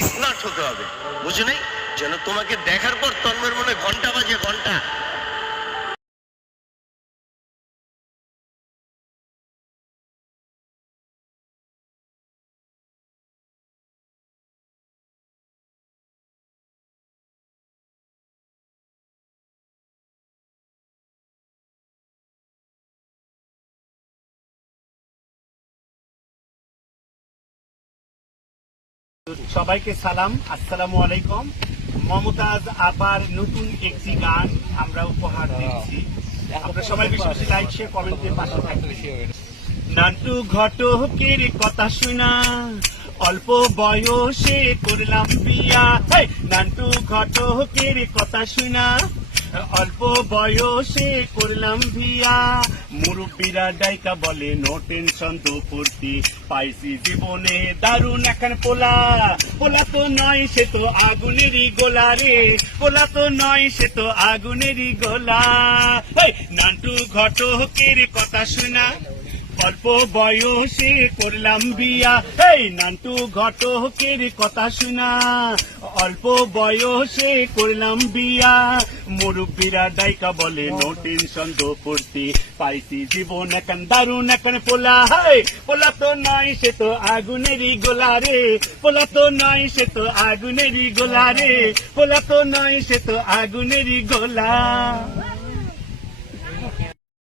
Smart হতে হবে। বুঝো নেই যেন তোমাকে দেখার পর সবাইকে সালাম, আসসালামু আলাইকুম। মমতাজ আবার নতুন একটি গান আমরা উপহার দিচ্ছি। আপনারা সবাই বেশি লাইক শেয়ার কমেন্টের পাশে থাকবেন। ঘটকের কথা শুনা, অল্প বয়সে করলাম বিয়া! নান্টু ঘটকের কথা শোনা। অল্প বয়সে করলাম ভিয়া মুরব্বীরা ডাইকা বলে, নো টেনশন, তো ফুর্তি। পাইছি জীবনে দারুণ এখন পোলা। পোলা তো নয়, সে তো আগুনেরই গোলা রে। পোলা তো নয়, সে তো আগুনেরই গোলা! নান্টু ঘটকের কথা শোনা। অল্প বয়সে করলাম বিয়া। এই নান্টু ঘটকের কথা শোনা। অল্প বয়সে করলাম বিয়া। মুরব্বীরা ডাইকা বলে, নো টেনশন, দো পড়তি পাইছি জীবন এখন দারুণ, এখন পোলা। হাই, পোলা তো নয় সে তো আগুনেরই গোলা রে। পোলা তো নয় সে তো আগুনেরই গোলা রে। পোলা তো নয় সে তো আগুনেরই গোলা।